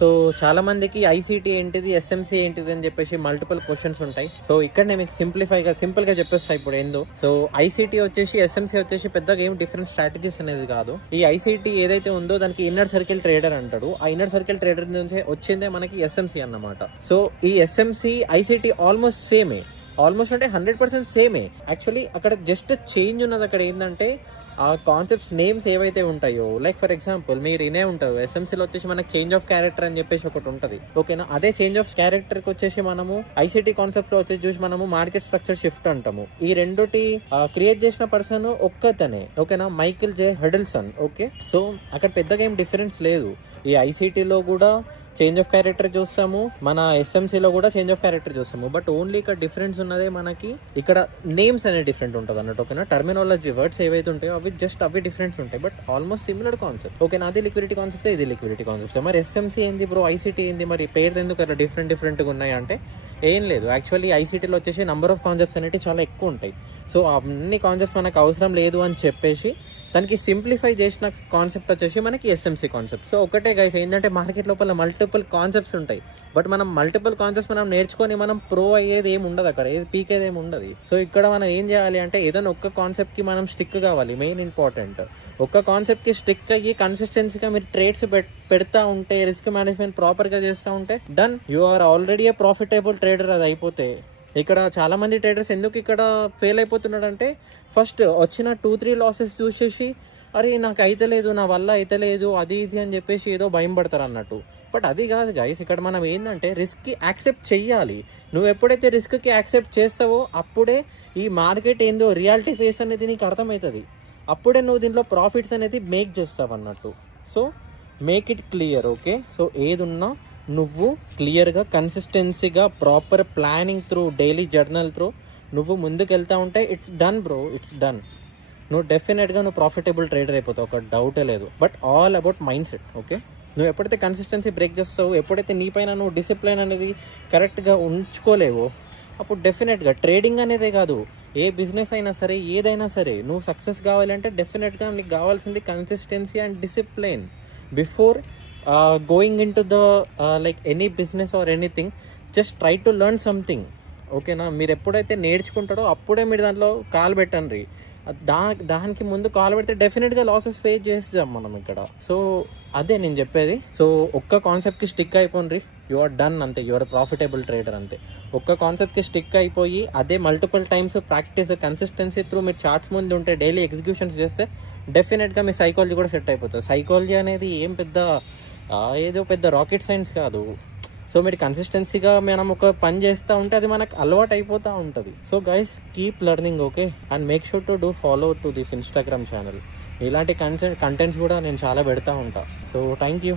So చాలా మందికి ICT ఏంటిది, ఎస్ఎంసీ ఏంటిది అని చెప్పేసి మల్టిపుల్ క్వశ్చన్స్ ఉంటాయి. సో ఇక్కడ నేను మీకు సింపుల్ గా చెప్పేస్తా ఇప్పుడు ఏందో. సో ఐసీటీ వచ్చేసి, ఎస్ఎంసీ వచ్చేసి పెద్దగా ఏం డిఫరెంట్ స్ట్రాటజీస్ అనేది కాదు. ఈ ఐసీటీ ఏదైతే ఉందో దానికి ఇన్నర్ సర్కిల్ ట్రేడర్ అంటాడు. ఆ ఇన్నర్ సర్కిల్ ట్రేడర్ నుంచి వచ్చిందే మనకి ఎస్ఎంసీ అన్నమాట. సో ఈ ఎస్ఎంసీ ఐసీటీ ఆల్మోస్ట్ సేమే, ఆల్మోస్ట్ అంటే 100% సేమే. యాక్చువల్లీ అక్కడ జస్ట్ చేంజ్ ఉన్నది. అక్కడ ఏంటంటే ఆ కాన్సెప్ట్స్ నేమ్స్ ఏవైతే ఉంటాయో, లైక్ ఫర్ ఎగ్జాంపుల్ మీరు ఇనే ఉంటారు, ఎస్ఎంసీలో వచ్చేసి మనకి చేంజ్ ఆఫ్ క్యారెక్టర్ అని చెప్పేసి ఒకటి ఉంటుంది, ఓకేనా. అదే చేంజ్ ఆఫ్ క్యారెక్టర్ కి వచ్చేసి మనము ఐసీటీ కాన్సెప్ట్ లో వచ్చేసి చూసి మనము మార్కెట్ స్ట్రక్చర్ షిఫ్ట్ అంటాము. ఈ రెండుటి క్రియేట్ చేసిన పర్సన్ ఒక్కతనే, ఓకేనా, మైకిల్ జే హెడిల్సన్. ఓకే, సో అక్కడ పెద్దగా ఏం డిఫరెన్స్ లేదు. ఈ ఐసీటీలో కూడా చేంజ్ ఆఫ్ క్యారెక్టర్ చూస్తాము, మన ఎస్ఎంసీలో కూడా చేంజ్ ఆఫ్ క్యారెక్టర్ చూస్తాము. బట్ ఓన్లీ ఇక్కడ డిఫరెన్స్ ఉన్నదే మనకి ఇక్కడ నేమ్స్ అనేది డిఫరెంట్ ఉంటుంది అన్నట్టు, ఓకేనా. టర్మినాలజీ వర్డ్స్ ఏవైతే ఉంటాయో అవి డిఫరెన్స్ ఉంటాయి, బట్ ఆల్మోస్ట్ సిమిలర్ కాన్సెప్ట్, ఓకేనా. అది లిక్విడిటీ కాన్సెప్ట్, ఇది లిక్విడిటీ కాన్సెప్ట్. మరి ఎస్ఎంసీ ఏంది బ్రో, ఐసీటీ ఏంది, మరి పేర్లు ఎందుకు అలా డిఫరెంట్ గా ఉన్నాయి అంటే ఏం లేదు. యాక్చువల్లీ ఐసీటీలో వచ్చేసి నంబర్ ఆఫ్ కాన్సెప్ట్స్ అనేవి చాలా ఎక్కువ ఉంటాయి. సో అన్ని కాన్సెప్ట్స్ మనకు అవసరం లేదు అని చెప్పేసి దానికి సింప్లిఫై చేసిన కాన్సెప్ట్ వచ్చేసి మనకి ఎస్ఎంసీ కాన్సెప్ట్. సో ఒకటే గైస్, ఏంటంటే మార్కెట్ లోపల మల్టిపుల్ కాన్సెప్ట్స్ ఉంటాయి, బట్ మనం మల్టిపుల్ కాన్సెప్ట్స్ మనం నేర్చుకొని మనం ప్రో అయ్యేది ఏమి ఉండదు, అక్కడ ఏది పీకేది ఏమి ఉండదు. సో ఇక్కడ మనం ఏం చేయాలి అంటే ఏదైనా ఒక్క కాన్సెప్ట్ కి మనం స్టిక్ కావాలి, మెయిన్ ఇంపార్టెంట్. ఒక్క కాన్సెప్ట్ కి స్టిక్ అయ్యి కన్సిస్టెన్సీగా మీరు ట్రేడ్స్ పెడతా ఉంటే, రిస్క్ మేనేజ్మెంట్ ప్రాపర్ గా చేస్తూ ఉంటే done, you are already a profitable trader. అది అయిపోతే ఇక్కడ చాలా మంది ట్రేడర్స్ ఎందుకు ఇక్కడ ఫెయిల్ అయిపోతున్నాడు అంటే, ఫస్ట్ వచ్చిన 2-3 లాసెస్ చూసేసి అరే నాకు అయితే లేదు, నా వల్ల అయితే లేదు, అది ఇది అని చెప్పేసి ఏదో భయం పడతారు అన్నట్టు. బట్ అది కాదు గైస్, ఇక్కడ మనం ఏంటంటే రిస్క్ కి యాక్సెప్ట్ చెయ్యాలి. నువ్వు ఎప్పుడైతే రిస్క్ కి యాక్సెప్ట్ చేస్తావో అప్పుడే ఈ మార్కెట్ ఏందో రియాలిటీ ఫేస్ అనేది నీకు అర్థమవుతుంది. అప్పుడే నువ్వు దీంట్లో ప్రాఫిట్స్ అనేది మేక్ చేస్తావు అన్నట్టు. So make it clear, okay. So ఏదున్నా నువ్వు క్లియర్గా కన్సిస్టెన్సీగా proper planning through daily journal through నువ్వు ముందుకు వెళ్తా ఉంటే it's done bro, it's done. నువ్వు డెఫినెట్గా నువ్వు ప్రాఫిటబుల్ ట్రేడర్ అయిపోతావు, ఒక డౌటే లేదు. But all about mindset, okay. నువ్వు ఎప్పుడైతే కన్సిస్టెన్సీ బ్రేక్ చేస్తావో, ఎప్పుడైతే నీ పైన నువ్వు డిసిప్లిన్ అనేది కరెక్ట్గా ఉంచుకోలేవో, అప్పుడు డెఫినెట్గా ట్రేడింగ్ అనేదే కాదు, ఏ బిజినెస్ అయినా సరే, ఏదైనా సరే నువ్వు సక్సెస్ కావాలంటే డెఫినెట్గా నీకు కావాల్సింది consistency and discipline before going into the like any business or anything. Just try to learn something, ఓకేనా. మీరు ఎప్పుడైతే నేర్చుకుంటాడో అప్పుడే మీరు దాంట్లో కాలు పెట్టండి. దానికి ముందు కాలు పెడితే డెఫినెట్గా లాసెస్ ఫేస్ చేస్తాం మనం ఇక్కడ. సో అదే నేను చెప్పేది. సో ఒక్క కాన్సెప్ట్కి స్టిక్ అయిపోండి, యు ఆర్ డన్, అంతే. యు ఆర్ ప్రాఫిటబుల్ ట్రేడర్, అంతే. ఒక్క కాన్సెప్ట్కి స్టిక్ అయిపోయి అదే multiple times practice, consistency through మీరు చార్ట్స్ ముందు ఉంటే, డైలీ ఎగ్జిక్యూషన్స్ చేస్తే డెఫినెట్గా మీ సైకాలజీ కూడా సెట్ అయిపోతుంది. సైకాలజీ అనేది ఏం ఏదో పెద్ద రాకెట్ సైన్స్ కాదు. సో మీరు కన్సిస్టెన్సీగా మనం ఒక పని చేస్తూ ఉంటే అది మనకు అలవాటు అయిపోతూ ఉంటుంది. So guys keep learning, okay, and make sure to do follow to this Instagram channel. ఇలాంటి కంటెంట్స్ కూడా నేను చాలా పెడతా ఉంటా. So thank you.